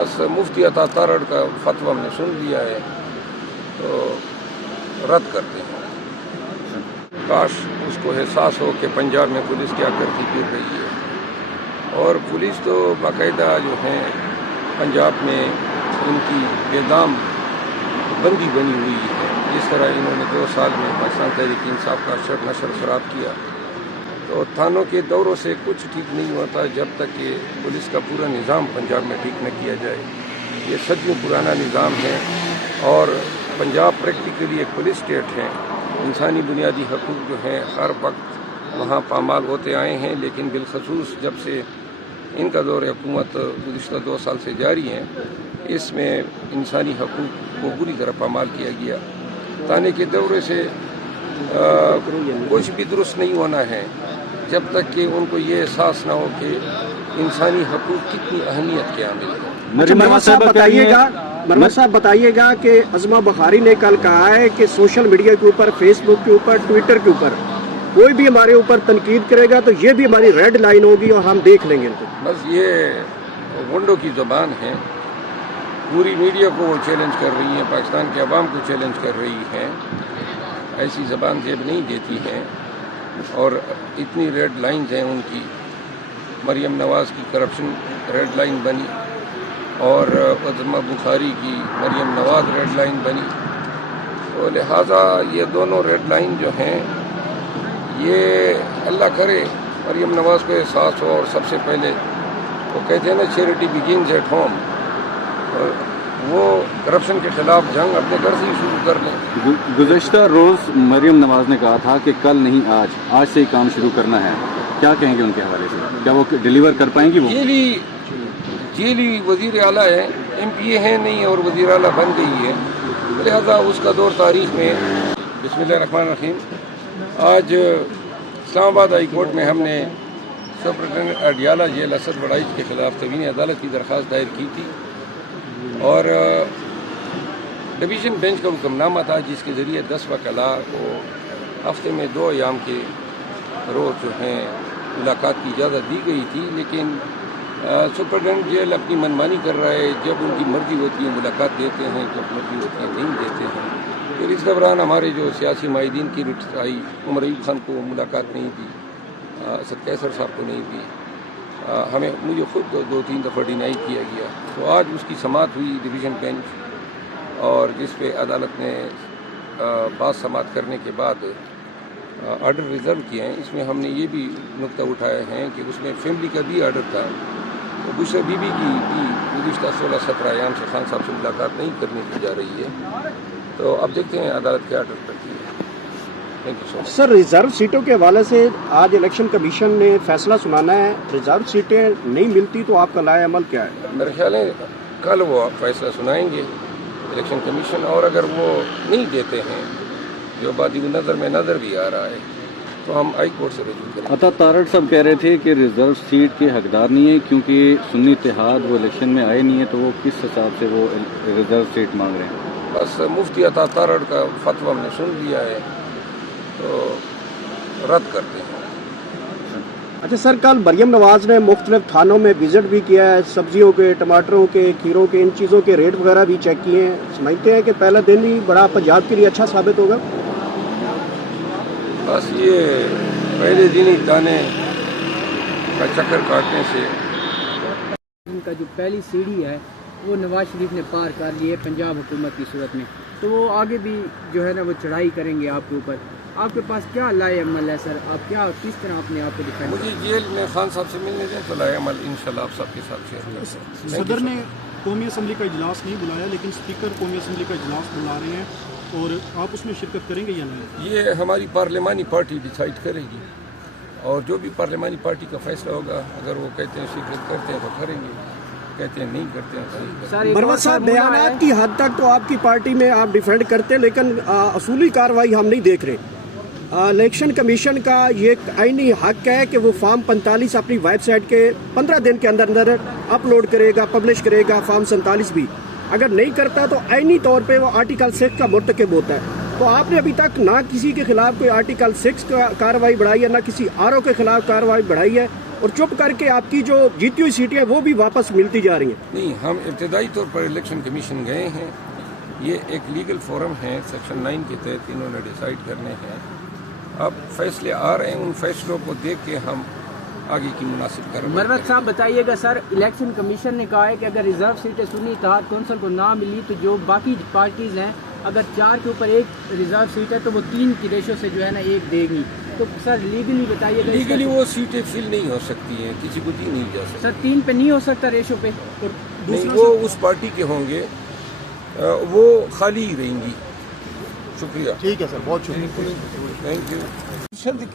बस मुफ्ती अता तारड़ का फतवा हमने सुन लिया है तो रद्द करते हैं। काश उसको एहसास हो कि पंजाब में पुलिस क्या करती फिर रही है, और पुलिस तो बाकायदा जो है पंजाब में उनकी बेदाम बंदी बनी हुई है। जिस तरह इन्होंने 2 साल में पाकिस्तान तहरीक इंसाफ का अरशद नशर खराब किया, तो थानों के दौरों से कुछ ठीक नहीं होता जब तक कि पुलिस का पूरा निज़ाम पंजाब में ठीक न किया जाए। ये सदियों पुराना निज़ाम है और पंजाब प्रैक्टिकली एक पुलिस स्टेट है। इंसानी बुनियादी हकूक़ जो हैं हर वक्त वहाँ पामाल होते आए हैं, लेकिन बिलखसूस जब से इनका दौर हुकूमत गुज़िश्ता 2 साल से जारी है, इसमें इंसानी हकूक़ को बुरी तरह पामाल किया गया। ताने के दौरे से कुछ भी दुरुस्त नहीं होना है जब तक कि उनको ये एहसास ना हो कि इंसानी हकूक़ कितनी अहमियत के आमिल है। मरमद साहब बताइएगा कि अज़मा बुखारी ने कल कहा है कि सोशल मीडिया के ऊपर, फेसबुक के ऊपर, ट्विटर के ऊपर कोई भी हमारे ऊपर तनकीद करेगा तो ये भी हमारी रेड लाइन होगी और हम देख लेंगे इनको। बस ये गुंडों की ज़बान है, पूरी मीडिया को वो चैलेंज कर रही है, पाकिस्तान के अवाम को चैलेंज कर रही है। ऐसी ज़बान जेब नहीं देती है और इतनी रेड लाइन्स हैं उनकी। मरियम नवाज़ की करप्शन रेड लाइन बनी और अज़मा बुखारी की मरियम नवाज़ रेड लाइन बनी, तो लिहाजा ये दोनों रेड लाइन जो हैं, ये अल्लाह करे मरियम नवाज़ को एहसास हो। और सबसे पहले वो कहते हैं ना, चैरिटी बिगिंस एट होम, और वो करप्शन के खिलाफ जंग अपने घर से ही शुरू कर लें। गुज़श्ता रोज़ मरियम नवाज़ ने कहा था कि कल नहीं आज से ही काम शुरू करना है। क्या कहेंगे उनके हवाले से? क्या वो डिलीवर कर पाएंगी? वो जेली वज़ीर आला है, MPA है नहीं और वज़ीर आला बन गई है, लिहाजा उसका दौर तारीख़ में। बिस्मिल्लाहिर्रहमानिर्रहीम। आज इस्लामाबाद हाई कोर्ट में हमने सुपरिटेंडेंट अडियाला जेल असद वड़ाइच के ख़िलाफ़ तवीन अदालत की दरख्वास्त दायर की थी और डिवीज़न बेंच का हुक्मनामा था जिसके ज़रिए 10 वकला को हफ्ते में 2 अयाम के रोज़ जो हैं मुलाकात की इजाज़त दी गई थी, लेकिन सुपरिटेंडेंट जेल अपनी मनमानी कर रहा है। जब उनकी मर्ज़ी होती है मुलाकात देते हैं, जब मर्ज़ी होती है नहीं देते हैं। फिर इस दौरान हमारे जो सियासी माहिदीन की रिट आई, उमर अयूब खान को मुलाकात नहीं दी, असद कैसर साहब को नहीं दी, मुझे खुद 2-3 दफ़ा डिनाई किया गया। तो आज उसकी समाअत हुई डिवीज़न बेंच, और जिस पे अदालत ने बात समाअत करने के बाद आर्डर रिज़र्व किए हैं। इसमें हमने ये भी नुक्ता उठाया है कि उसमें फैमिली का भी आर्डर था, तो बुशरा बीबी की भी गुज़िश्ता 16-17 अयाम से खान साहब से मुलाकात नहीं करने की जा रही है। तो अब देखते हैं अदालत क्या आर्डर करती है। Thank you so much. Sir, reserve सीटों के हवाले से आज इलेक्शन कमीशन ने फैसला सुनाना है। रिजर्व सीटें नहीं मिलती तो आपका लाए अमल क्या है? मेरे ख्याल है कल वो फैसला सुनाएंगे इलेक्शन कमीशन, और अगर वो नहीं देते हैं, जो बादी नज़र में नज़र भी आ रहा है, तो हम हाई कोर्ट से रजू करेंगे। अता तारड़ साहब कह रहे थे कि रिजर्व सीट के हकदार नहीं है क्योंकि सुन्नी इत्तेहाद वो इलेक्शन में आए नहीं है, तो वो किस हिसाब से वो रिजर्व सीट मांग रहे हैं? बस मुफ्ती अता तारड़ का फतवा हमने सुन लिया है तो रद्द करते हैं। अच्छा सर, कल मरियम नवाज़ ने मुख्तलिफ थानों में विजिट भी किया है, सब्जियों के, टमाटरों के, खीरों के, इन चीज़ों के रेट वगैरह भी चेक किए हैं। समझते हैं कि पहला दिन ही बड़ा पंजाब के लिए अच्छा साबित होगा? बस ये पहले दिन ही दाने का चक्कर काटने से उनका जो पहली सीढ़ी है वो नवाज शरीफ ने पार कर ली है पंजाब हुकूमत की सूरत में, तो वो आगे भी जो है ना वो चढ़ाई करेंगे आपके ऊपर। आपके पास क्या लाए अमल है सर? आप क्या किस तरह अपने आप को डिफेंड? मुझे जेल में खान साहब से मिलने दें तो लाए अमल इंशाल्लाह आप सबके साथ शेयर करेंगे। सदर ने कौमी असम्बली का इजलास नहीं बुलाया, लेकिन स्पीकर कौमी असम्बली का इजलास बुला रहे हैं, और आप उसमें शिरकत करेंगे या नहीं? ये हमारी पार्लिमानी पार्टी डिसाइड करेगी, और जो भी पार्लिमानी पार्टी का फैसला होगा, अगर वो कहते हैं शिरकत करते हैं तो करेंगे, कहते हैं नहीं करते हैं तो नहीं करेंगे। मरमद साहब, बयानात की हद तक तो आपकी पार्टी में आप डिफेंड करते हैं, लेकिन असूली कार्रवाई हम नहीं देख रहे। इलेक्शन कमीशन का ये आईनी हक है कि वो फॉर्म 45 अपनी वेबसाइट के 15 दिन के अंदर अंदर अपलोड करेगा, पब्लिश करेगा। फॉर्म 47 भी अगर नहीं करता तो आईनी तौर पे वो आर्टिकल 6 का मुर्तकिब होता है। तो आपने अभी तक ना किसी के खिलाफ कोई आर्टिकल 6 का कार्रवाई बढ़ाई है, ना किसी RO के खिलाफ कार्रवाई बढ़ाई है, और चुप करके आपकी जो जीती हुई सीटें हैं वो भी वापस मिलती जा रही हैं। नहीं, हम इब्तदाई तौर पर इलेक्शन कमीशन गए हैं, ये एक लीगल फोरम है, सेक्शन 9 के तहत इन्होंने डिसाइड करने हैं। अब फैसले आ रहे हैं, उन फैसलों को देख के हम आगे की मुनासिब करेंगे। मरवत साहब बताइएगा सर, इलेक्शन कमीशन ने कहा है कि अगर रिजर्व सीटें सुन्नी इत्तेहाद कौंसिल को ना मिली तो जो बाकी पार्टीज़ हैं अगर 4 के ऊपर 1 रिजर्व सीट है तो वो 3 की रेशो से जो है ना 1 देगी। तो सर लीगली बताइएगा। लीगली वो सीटें फिल नहीं हो सकती हैं, किसी को दी नहीं जा सकती। सर 3 पे नहीं हो सकता रेशो पे? नहीं, वो उस पार्टी के होंगे, वो खाली ही रहेंगी। शुक्रिया। ठीक है सर, बहुत शुक्रिया, थैंक यू।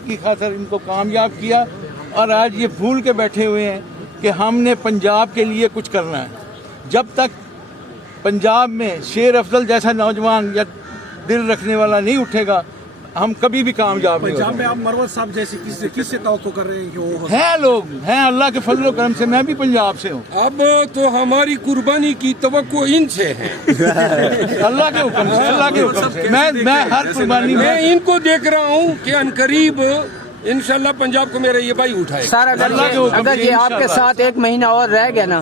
की खातिर इनको कामयाब किया और आज ये भूल के बैठे हुए हैं कि हमने पंजाब के लिए कुछ करना है। जब तक पंजाब में शेर अफजल जैसा नौजवान या दिल रखने वाला नहीं उठेगा हम कभी भी कामयाब नहीं पंजाब में आप मरवत साहब जैसे किससे तवक्को कर रहे हैं कि वो हैं? लोग हैं अल्लाह के फजल करम से, मैं भी पंजाब से हूँ। अब तो हमारी कुर्बानी की तवक्को इनसे है। अल्लाह के हुक्म से, अल्लाह के हुक्म से मैं हर कुर्बानी मैं इनको देख रहा हूँ कि अनकरीब इंशाल्लाह पंजाब को मेरा ये भाई उठाए। सर अगर ये आपके साथ 1 महीना और रह गया ना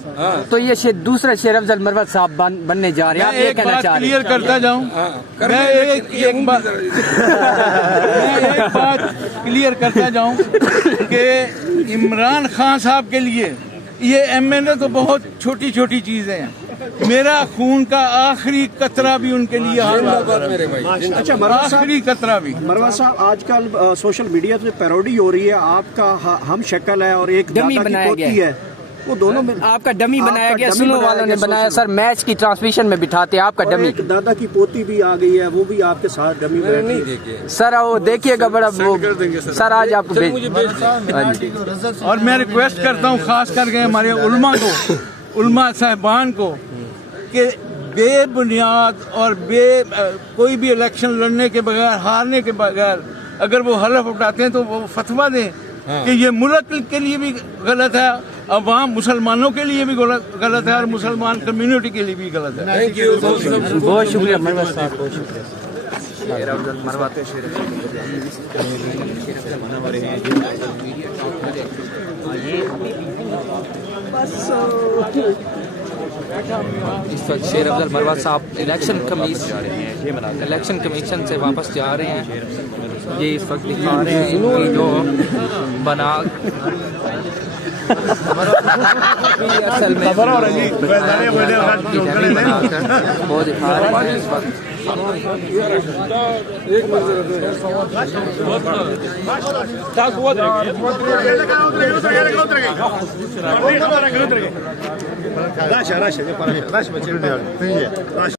तो ये दूसरा शेर अफजल मरवत साहब बनने जा रहे हैं। आप ये कहना चाह रहे हैं? क्लियर करता जाऊँ, मैं एक बात क्लियर करता जाऊँ कि इमरान खान साहब के लिए ये MNA तो बहुत छोटी छोटी चीजें हैं। मेरा खून का आखिरी कतरा भी उनके लिए अच्छा मरवत साहब, आखिरी कतरा भी। मरवत साहब आजकल सोशल मीडिया पे पैरोडी हो रही है, आपका हम शक्ल है और एक डमी दादा की बनाया पोती गया है, वो दोनों में आपका डमी बनाया आपका गया, डमी सुनो बनाया वालों ने गया बनाया सोशल सर, मैच की ट्रांसमिशन में बिठाते आपका और डमी। एक दादा की पोती भी आ गई है, वो भी आपके साथ डमी मैंने बैठी नहीं है। देखे। सर वो देखिएगा बड़ा वो सर आज आपको चलो मुझे भेज दें। और मैं रिक्वेस्ट करता हूँ खास करके हमारे उलमा को, उलमा साहबान को कि बेबुनियाद और कोई भी इलेक्शन लड़ने के बगैर, हारने के बगैर अगर वो हलफ उठाते हैं तो वो फतवा दें कि ये मुल्क के लिए भी गलत है, अवाम मुसलमानों के लिए भी गलत है और मुसलमान कम्युनिटी के लिए भी गलत है। Thank you. बहुत शुक्रिया मरवत साहब, बहुत शुक्रिया। इस वक्त शेर अफजल मरवत साहब इलेक्शन कमीशन से वापस जा रहे हैं। ये इस वक्त दिखा रहे हैं कि जो बना असल में वो दिखा रहे हैं इस वक्त। Racha,